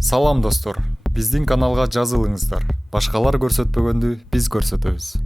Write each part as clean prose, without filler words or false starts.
Салам достор, биздин каналга жазылыңыздар. Башкалар көрсөтпөгөндү биз көрсөтөбүз.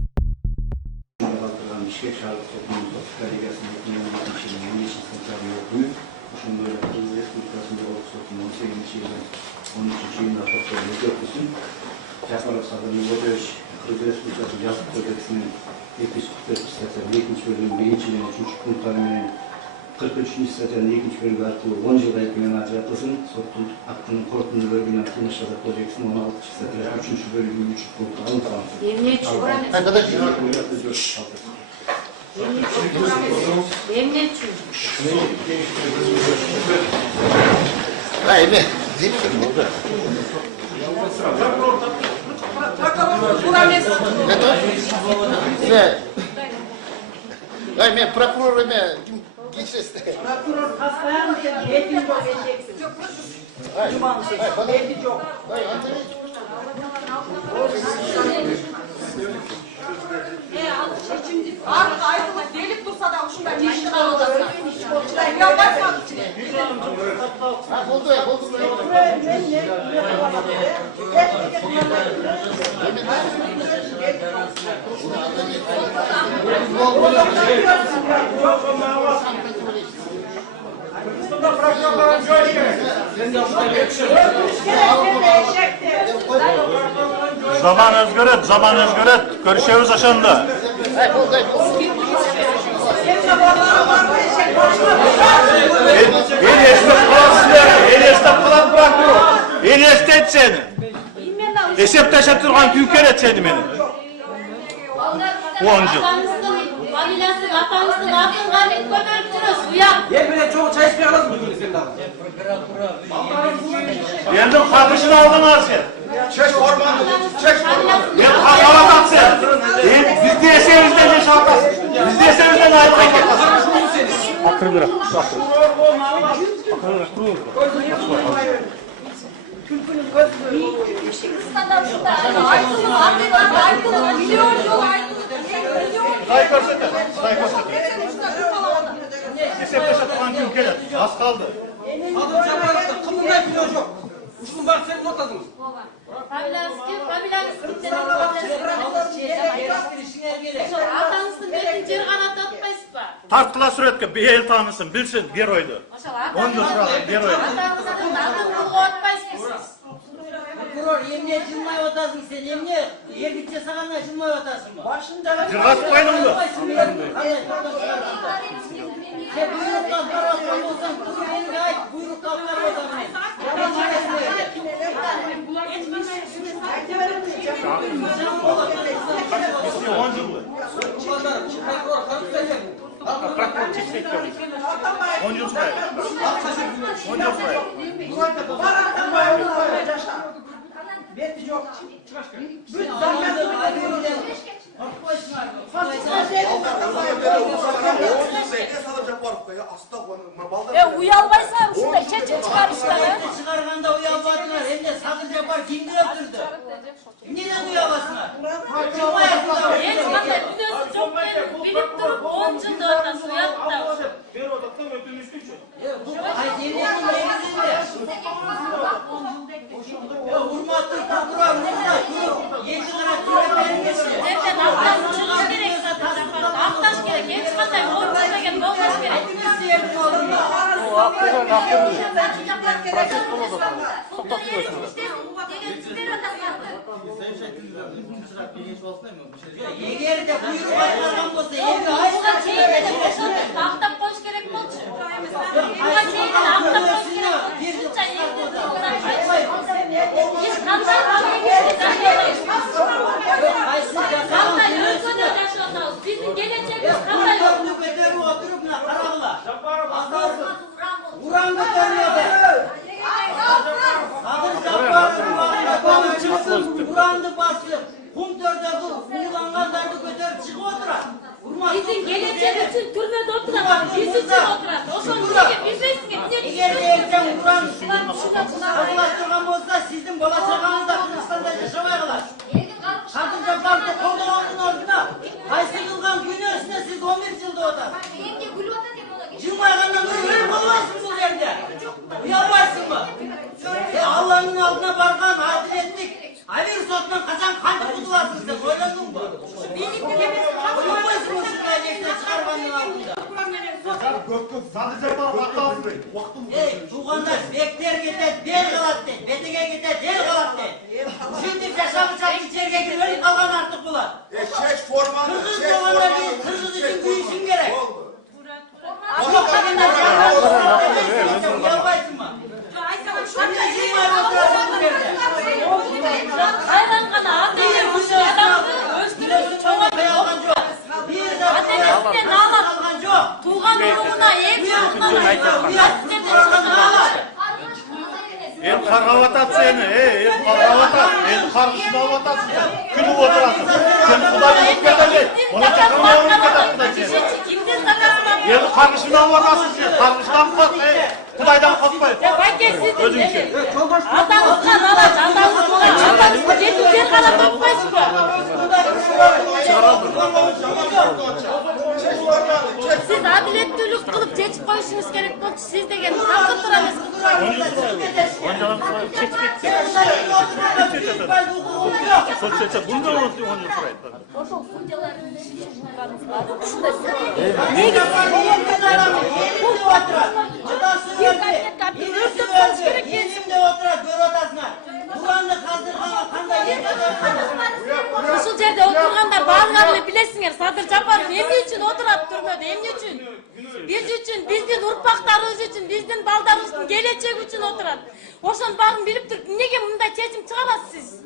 Kırkıncı stratejinin ikinci bölümü artığı 10 yılda ekmeğine acıratılsın. Soktun hakkının korkunlu bölümünden Tınış Yazık Kodeksinin 16. stratejinin 3. bölümünün 3. punktu alın tamam. Emniyetçi. Emniyetçi. Hayır, değil mi? Burada. Ne? Hayır, prokuror ne? Geçesine. Prokuror hastaya mısın? Belki çok edeceksin. Cuma mısın? Belki çok. Artık ayrılık delip dursa da şundan yaşına odasına. Ya bakma içine. Ha, oldu. Zaman özgüret. Görüşürüz aşağıda. El estet seni. Esep taşıp durgan küyker et seni beni. 10 yıl. Atanızın aklından götürüp duruz. Uyan. Gel böyle çok çay içmeye alalım mı sen daha? Geldim kapışını aldın Asya. Çek formanı. Ben havalat sen. Biz de eserimizden yaşamak. Biz de eserimizden ayrılmak. Akır bırak. Ayrılık milyon yıl ayrılık. Esep taşıp durgan küyker et. Az kaldı. Adım Çaparlık'ta kımılday biliyor yok. Uşun bak senin ortasın. Atanızın belki cer kanat atmayız mı? Tartkıla süretke bir el tanısın, bilsin bir oydu. 10 yıl sonra bir oydu. Atanızın akıl atmayız mı siz? Prokuror emniyet jılmay otasın sen emniyet yer gitse sağanla jılmay otasın mı? Başında Cırgas koydun mu? Sen buyruk kalkar olsan olsan kuru beni ait buyruk kalkar otasın. Biz 10 yıl. Bırak çiçek yok. 10 yıl sonra. 10 yıl sonra. belki yok. Uyalmaysa şurada keçe çıkar işte. Çıkarganda uyalmadılar hem de sakın yapar kimdi öptürdü? Neden uyalmasınlar? Jılmay yaptılar. Hiç kadar biliyorsun çok bilip durup 10 yılda ortası uyanıp da. Ay devletin negizinde. Hurmatlı prokuror hurmat. 7 lira türemeyen geçiyor. Devlet haftalık çıkar gerek zaten. Haftaş gerek. Hiç kadar 10 yılda gelip olmaz gerek. Hepimiz diyelim oğlum. Yeger de buyruk ayırgan olsa evi Buğa çeyine de boşaltıp hafta boş gerek mi olacak? Buğa çeyine de hafta boş gerek. Şunca yedi. Hiç kandan çeyine yaşamayız. Kandan özgün yaşamayız. Bizim geleceğimiz kandan yok. Götürü oturup ne kararlar. Vuran götürüyor be. Kadın Cabbar'ın konu çıksın. Vurandı basıyor. Kum dördü kullanganlardı götürüp çıkıp oturar. Bizim geleceğimiz için türmede oturamaz. Biz için oturar. O zaman biz Eğer erken vuran anlaştırgan olsa sizin bolacağınızda Kırgızistan'da yaşamayırlar. Kadın Cabbar'da kodulanın orduna. Kaysı kılgan günü üstüne siz 11 yılda otar. Cuma'yla böyle olmazsın bu yerde. Uyarmazsın mı? Allah Allah'ın aldına bargan adiletlik. Ayver sottan kaçan kandı kutulasın sen, oynadın mı? Oynamayısın o şuna geçten çıkarmanın altında. Sadece bana hakkı Ey, tuğanlar bekler gider, bel kalat de, betege gider, del kalat de. Şimdi yaşamı çarptı içeriye girmeli kalkan artık bular. Şeş formanı. Kırgız doğanlar değil, Kırgız için büyüsün gerek. Yok kadınlar canlar, yalvaysın mı? Anne kim var oturasın yerde? Hayran kana Bir abi. kuşa öldürürsün çoğuna kıyalgan yok. Bir de Ateşinde nalan. kıyalgan yok. Tuğan durumuna ev yoluna El kargavat seni, el kargavat at, el kargısını avatasın sen. Külüp oturasın. Sen Kuday'ı yıkmadın. Ona takılmıyorum yıkmadın seni. Kimdir sakasına? El kargısını avatasın sen. Kargısından kork, Kuday'dan korkmayın. Ben kesildim dedi. Adamızla nalaş, adamızla cetuzer kana bakmayız mı? Siz adiletlilik kılıp geçip koyuşunuz gerek oldu. Siz de gelin. Kalkıp duramazsınız. Ondan sonra çekeceksin. Sosyete bunu da unutuyor onu sırayı. Yerimde oturar, gör odasına. Kur'an'da kaldırgana kanda Şu yerde oturganlar bazılarını bilesiniz. Sadır Japar'ın emni için oturup durmadı. Emni için. Biz için, bizden urpaklarımız için, bizden baldarımızın gelecek için oturat. Oşan bakın bilip durup nege bunday çeçim çıkamazsınız siz.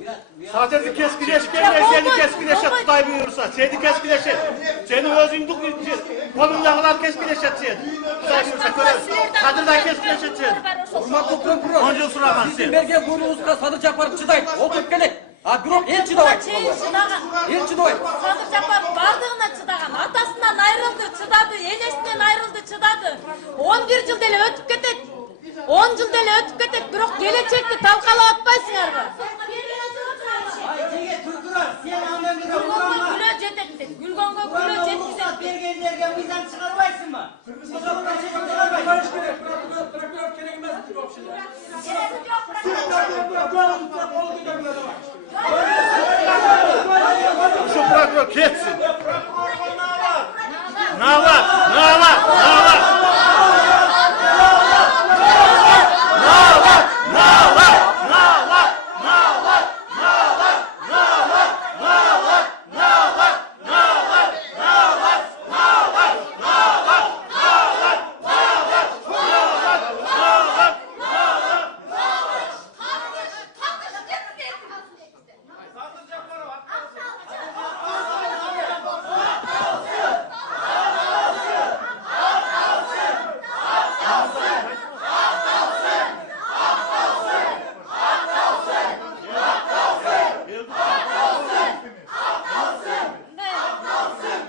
Sadece keskileşken seni keskileşet Kuday buyursa. Seni keskileşet. Senin özündük kolundağılar keskileşet seni. Kuday buyursa göre. Sadırdan keskileşet seni. Hurmatlı prokuror. Onca suragan sen. Merkez Guruluz'da Sadır Çapar çıdaydı. Oturup gelin. Ha bürok el çıdavay. Çeyin çıdagan. El çıdavay. Sadır Japar bardığına çıdagan. Atasından ayrıldı, çıdadı. Enesinden ayrıldı, çıdadı. 11 yıl dele ötüp ketet. 10 yıl dele ötüp ketet. Bürok gelecekti talkala atmaysınlar mı? Ay tege Türkürar, sen hemen bir Gülgonga Kur'an'a. gülo jetetti. Gülgonga gülo Kur'an'a jetetti. ruhsat bergenlerge mizan çıkarmaysın mı? Kırgızlarına çıkarmaysın. Şu prokuror ketsin. Ne var? Ne var? Ne var?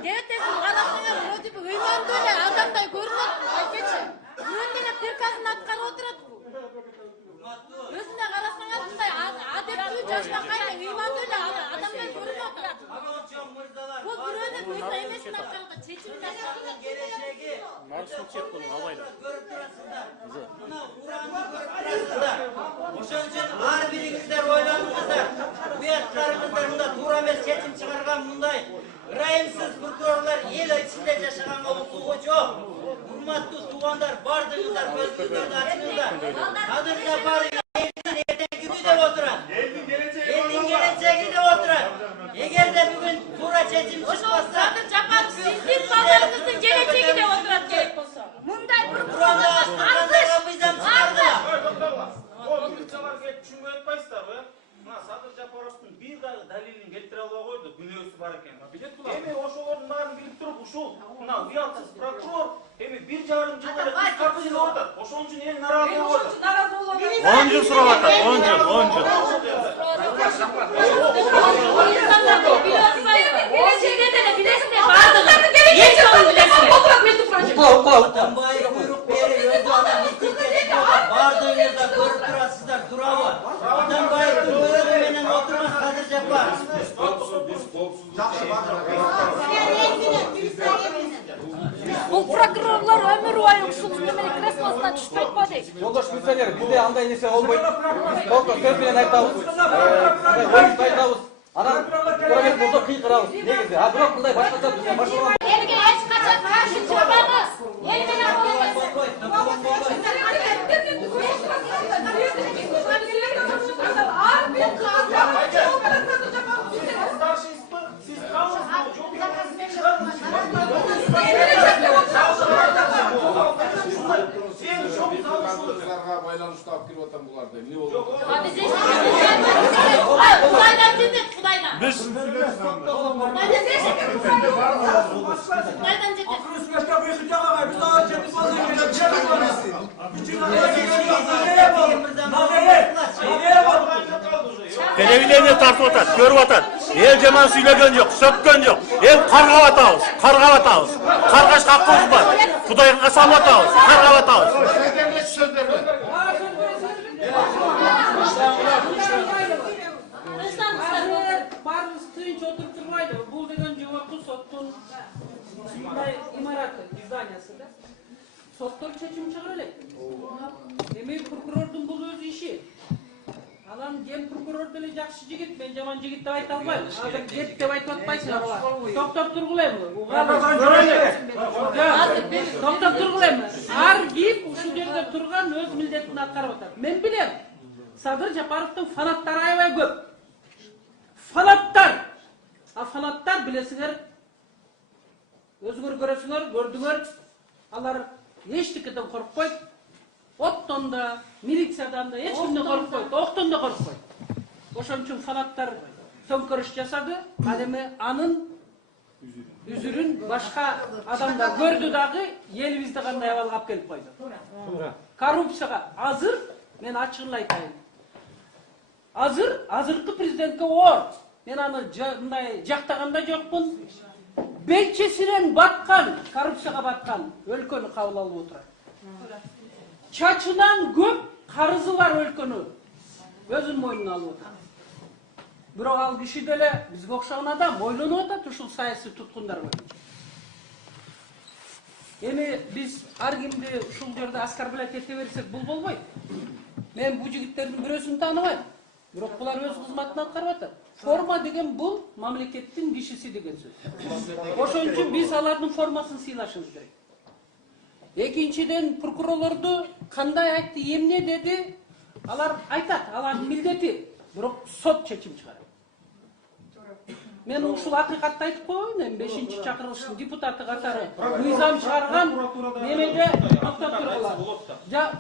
Devletin kanatına ödüp hıyman böyle adamday görünüyor. Ay geçin. Önüne pirkasını atkan oturat bu. Özüne karasına atınday adetli yaşta kayna hıyman böyle adamday görünüyor. Bu bir öyle hıyma emesini atkan da çeçimini atkan. Geleceği. Görüp durasınlar. Buna Kur'an'ı görüp durasınlar. Oşan için har birinizler oylandınızlar. Bu yatlarınızlar bunda Tuğramez ketim çıkargan bunday. Rahimsiz prokurorlar el içinde yaşagan hukuku çok. Hurmatlı tuğanlar bardığınızlar, gözlüklerini açınızlar. Sadır Japar'ı elin erten günü de oturan. Elin geleceği de oturan. Eğer de bugün Tuğra çeçim çıkmazsa Sadır Japar sizin pazarınızın geleceği de oturat gerek olsa. Munday Kur'an'da astırganlara bizden çıkardılar. Sadır Japarov'un bir dalilini keltire alba koydu, günөөsü bar eken. Эми ошолордун баарын билип туруп ушул мына уялсыз прокурор эми 1,5 жылдар кыскартып жүрүп атат. Ошон үчүн эл нааразы болуп атат. 10 yıl surap atar. 10 yıl. 10 yıl. Atambayı kuyruk beri öldü adam istikleri bardığınızda görüp durasızlar duravı. Atambayı kuyruk berinden oturmaz Sadır Japar. Bu prokurorlar ömür boyu usul üstüne kreslo Ağzına düşmeyip mi değil? Жолдош милиционер, бизде андай нерсе болбойт. Биз толук сөз менен айтабыз. Ойбузду айтабыз. Анан көрөмөк болсо кыйкырабыз. Негизи. А бирок мындай башкача бизде башкалар. Elge hiç kaçak karşı çıkamaz. El bile olmaz. Siz kalmazsınız. Kızlarga байланыштуу алып келип атам буларды. Эмне болду? Hadi siz Kudaydan ciddet Kudaydan. Kudaydan ciddet. Televizyonda tartып атат, көрүп атат. Эл жаман сүйлөгөн жок, сөккөн жок. Эл каргап атабыз, каргап атабыз. Каргашка акыбыз бар. Кудайга салып атабыз, каргап атабыз. Сендерге сөз берме. Барыбыз тынч отуруп турбайбы? Бул деген жогорку соттун мындай имараты, зданиясы да. Соттор чечим чыгара элек. Эми прокурордун бул өз иши. Анан ген прокурор деле жакшы жигит, мен жаман жигит деп айта албайм. Азыр кет деп айтып атпайсыңар. Токтоп тургула-эми? Токтоп тургула-эми? Ар ким ушул жерде турган өз милдетин аткарып атат. Мен билем. Садыр Жапаровдун фанаттары аябай көп. Фанаттар! А фанаттар билесиңер, өзүңөр көрөсүңөр, көрдүңөр, алар эчтекеден коркпойт. Оттон да, милициядан да, эч кимден коркпойт, октон да коркпойт. Ошон үчүн фанаттар төңкөрүш жасады, ал эми анын үзүрүн башка адамдар көрдү дагы, элибизди кандай абалга алып келип койду. Коррупцияга азыр, мен ачыгын айтайын. Азыркы президентке оор. Мен аны мындай жактаганда жокмун. Белчесинен баткан, коррупцияга баткан өлкөнү кабыл алып отурат. Чачынан көп карызы бар өлкөнү өзүнүн мойнуна алып отурат. Бирок ал киши деле бизге окшогон адам ойлонуп атат ушул саясий туткундар боюнча. Эми биз ар кимди ушул жерде оскорблять эте берсек бул болбойт. Мен бул жигиттердин бирөөсүн тааныбайм. Бирок булар өз кызматын аткарып атат. Форма деген бул мамлекеттин кишиси деген сөз. Ошон үчүн биз алардын формасын сыйлашыбыз керек. Экинчиден прокурорлорду кандай айтты, эмне деди? Алар айтат, алардын милдети. Бирок сот чечим чыгарат. Мен ушул акыйкатты айтып коеюн, эми 5-чакырылыштын депутаты катары мыйзам чыгарган немеде токтоп тургула.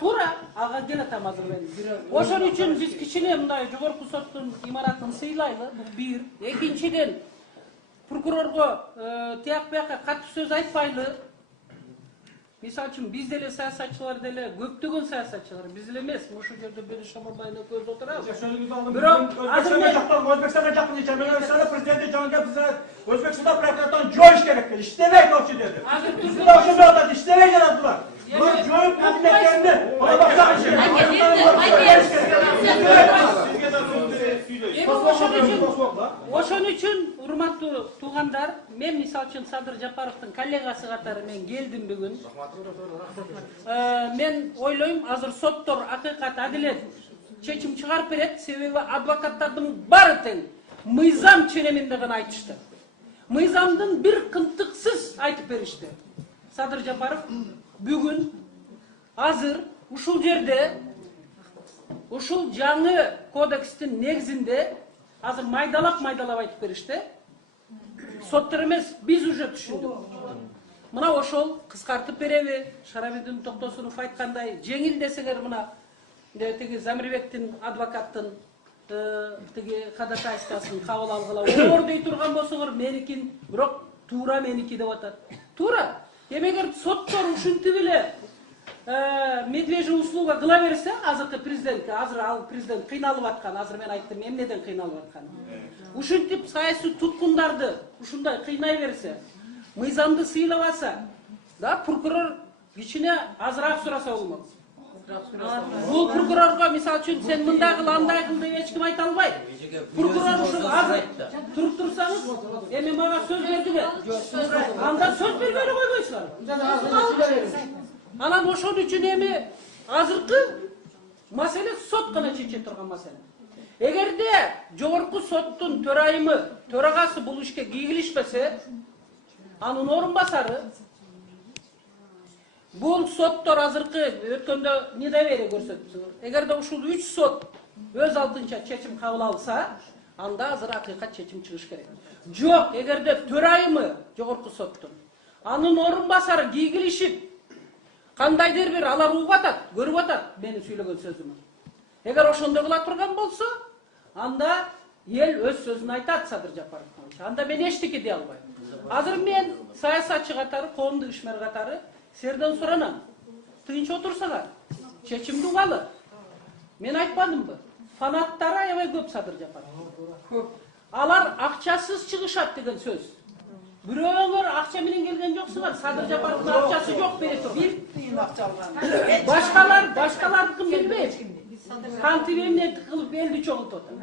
Туура, ага келатам азыр мен. Ошон үчүн биз кичине мындай жогорку соттун имаратын сыйлайлы, бул бир. Экинчиден прокурорго тияк бияка катуу сөз айтпайлы. Мисалы үчүн биз деле саясатчылар деле көптөгөн саясатчылар биз эле эмес, ушул жерде бир Шамарбайна көз отурабыз. Бирок азыр мен Өзбекстанга жакын ичем, мен Өзбекстанда президенти жангап Өзбекстанда прокуратураны жоюш керек dedi. İştemeydi o dedi. Sizde o şimdi orada iştemeydi dediler. Bunu joyup memleketlerini ona baksak için. Ошон үчүн урматтуу туугандар, мен мисалы үчүн Садыр Жапаровдун коллегасы катары мен келдим бүгүн. Мен ойлойм, азыр соттор акыйкат адилет чечим чыгарып берет, себеби адвокаттардын баары тең мыйзам ченеминде гана айтышты. Мыйзамдын бир кынтыксыз айтып беришти. Садыр Жапаров бүгүн азыр ушул жерде ушул жаңы кодекстин негизинде азыр майдалап айтып беришти. Соттор эмес, биз уже түшүндүк. Мына ошол кыскартып береби? Шарабидин Токтосунов айткандай, жеңил десеңер мына тиги Замирбектин адвокаттын тиги ходатайствосын кабыл алгыла. Оор дей турган болсоңор меникин, бирок туура меники деп атат. Туура. Эмегер соттор ушинтип эле медвежья услуга кыла берсе, азыркы президентке, азыр ал президент кыйналып аткан, азыр мен айттым эмнеден кыйналып аткан. Ушинтип саясий туткундарды ушундай кыйнай берсе, мыйзамды сыйлабаса, да прокурор кичине азыраак сураса болмок. Бул прокурорго мисалы үчүн сен мындай кыл, андай кыл деп эч ким айта албайт. Прокурор ушул азыр туруп турсаңыз, эми мага сөз бердиңер. Анда сөз бербей койбойсуңар. Анан ошон үчүн эми азыркы маселе сот гана чече турган маселе. Эгерде жогорку соттун төрайымы, төрагасы бул ишке кийгилишпесе, анын орун басары бул соттор азыркы өткөндө недоверие көрсөтүптүр. Эгерде ушул 3 сот өз алдынча чечим кабыл алса, анда азыр акыйкат чечим чыгыш керек. Жок, эгерде төрайымы жогорку соттун анын орун басары кийгилишип, кандайдыр бир алар угуп атат, көрүп атат менин сүйлөгөн сөзүмдү. Эгер ошондой кыла турган болсо, анда эл өз сөзүн айтат Садыр Жапаровго. Анда мен эчтеке дей албайм. Азыр мен саясатчы катары, коомдук ишмер катары силерден суранам. Тынч отурсаңар, чечимди угалы. Мен айтпадымбы? Фанаттары аябай көп Садыр Жапаров. Алар акчасыз чыгышат деген сөз. Бирөөңөр акча менен келген жоксуңар. Садыр Жапаровдун акчасы жок бере тур. 1 тыйын акча алган. Башкалардыкын билбейм. Кантип эмне кылып элди чоңултуп атат.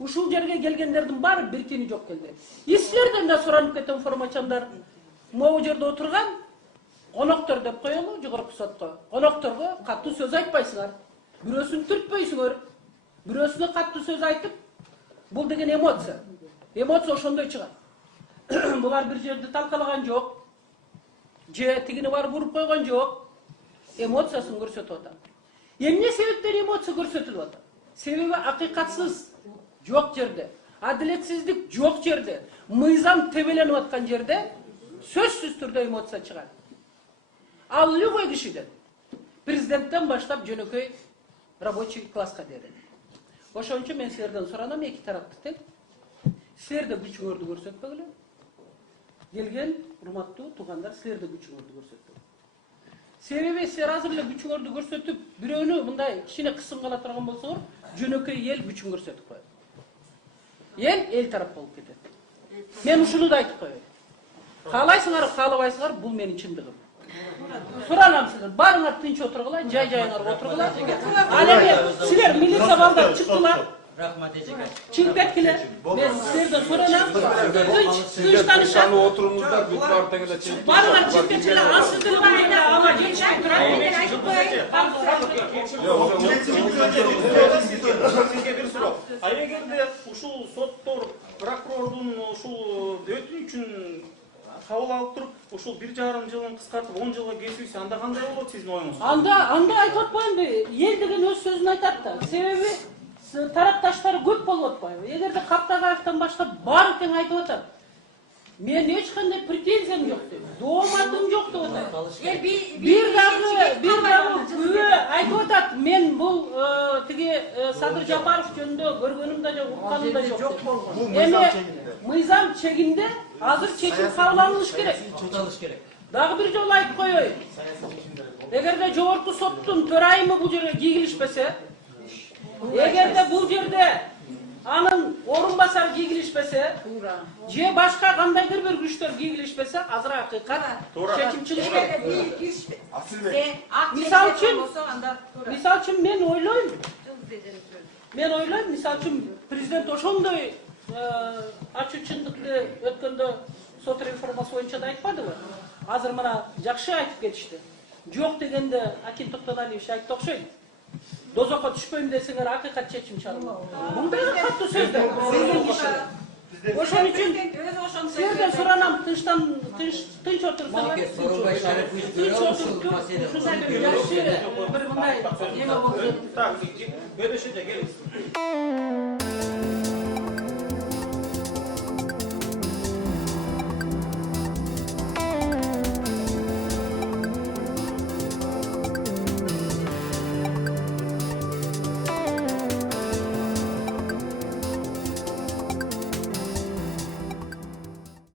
Ушул жерге келгендердин баары бир тиини жок келди. Силерден да суранып кетем, формачандар. Могу жерде отурган коноктор деп коелу жогорку сотко. Конокторго каттуу сөз айтпайсыңар. Бирөөсүн түртпөйсүңөр. Бирөөсүнө каттуу сөз айтып, бул деген эмоция. Эмоция ошондой чыгат. Булар бир жерде талкалаган жок. Же тигини барып уруп койгон жок. Эмоциясын көрсөтүп атат. Эмне себептен эмоция көрсөтүлүп атат? Себеби акыйкатсыз жок жерде, адилетсиздик жок жерде, мыйзам тебеленип аткан жерде сөзсүз түрдө эмоция чыгат. Ал любой кишиден, президенттен баштап жөнөкөй рабочий класска дейин. Ошон үчүн мен силерден суранам, эки тарапты тең. Силер да күчүңөрдү көрсөтпөгүлө. Келген урматтуу туугандар, силер да күчүңөрдү көрсөтпөгүлө. Себеби силер азыр эле күчүңөрдү көрсөтүп, бирөөнү мындай кичине кысым кала турган болсоңор, жөнөкөй эл күчүн көрсөтүп коет. Эл тарап болуп кетет. Мен ушуну да айтып коеюн. Каалайсыңар, каалабайсыңар, бул менин чындыгым. Суранам силер, барыңар тынч отургула, жай-жайыңарга отургула. Ал эми силер милиция балдар чыктылар. Рахмат эжеке. Чыгып кеткиле. Мен силерден суранам. Тынчтанышат. Отуруңуздар, бүт бар теңеле чыгып. Барыңар чыгып кеткиле. Ал сиздин айда ала жетишпей турат. А эгерде ушул соттор прокурордун ушул өтүнүчүн кабыл алып туруп, ушул 1,5 жылын кыскартып 10 жылга кесүүсү, анда кандай болот сиздин оюңуз? Анда айтып атпаймынбы? Эл деген өз сөзүн айтат да. Себеби тарапташтары көп болуп атпайбы? Эгерде Каптагаевден баштап баары тең айтып атат. Мен эч кандай претензиям жок деп, дооматым жок деп атат. Бир дагы күбө айтып атат. Мен бул тиги Садыр Жапаров жөнүндө көргөнүм да жок, укканым да жок. Эми мыйзам чегинде азыр чечим кабыл алыныш керек. Дагы бир жолу айтып коеюн. Эгерде жогорку соттун төрайымы бул жерге кийгилишпесе, эгерде бул жерде анын орун басары кийгилишпесе, же башка кандайдыр бир күчтөр кийгилишпесе, азыр акыйкат чечим чыгыш керек. Мисал үчүн мен ойлойм, мисал үчүн президент ошондой ачуу чындыкты өткөндө сот реформасы боюнча да айтпадыбы? Азыр мына жакшы айтып кетишти. Жок дегенде Акин Токтоналиевич айтты окшойт. Дозокко түшпөйм десеңер акыйкат чечим чыгарылат. Мындай каттуу сөздөр сөйлөгөн киши. Ошон үчүн силерден суранам, тынч отурсаңар. Тынч отуруп, жакшы бир мындай эме болсо. Так, бөлүшүдө келиңиз.